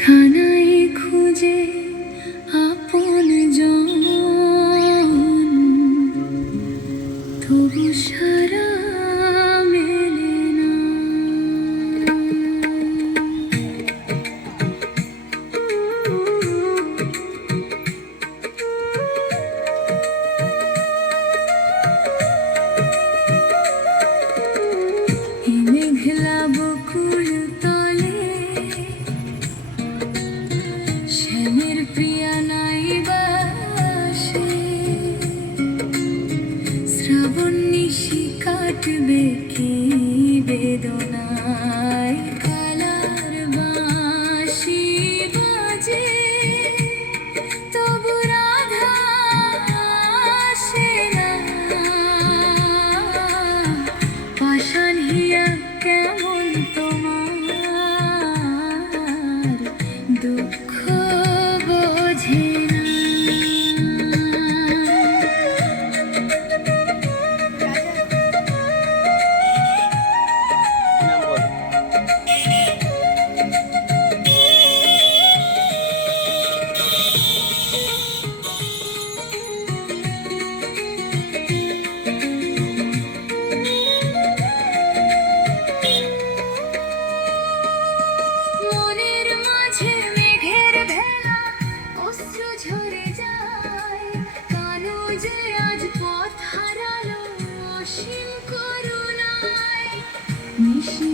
খানায় খুঁজে আপন জন, তবু সারা মেলে না। এই মেঘলা বকুল তলে শ্যামের প্রিয়া নাই বাসে, শ্রাবণ নিশি কাটবে কি বেদনায়, কালার বাঁশি বাজে তবু রাধা আসে না। পাষাণ হিয়া কেমন তোমার দুঃখ বোঝে না। মনের মাঝে মেঘের ভেলা, অশ্রু ঝরে যায়, কালো যে আজ পথ হারালো অসীম করুণায়। নিশি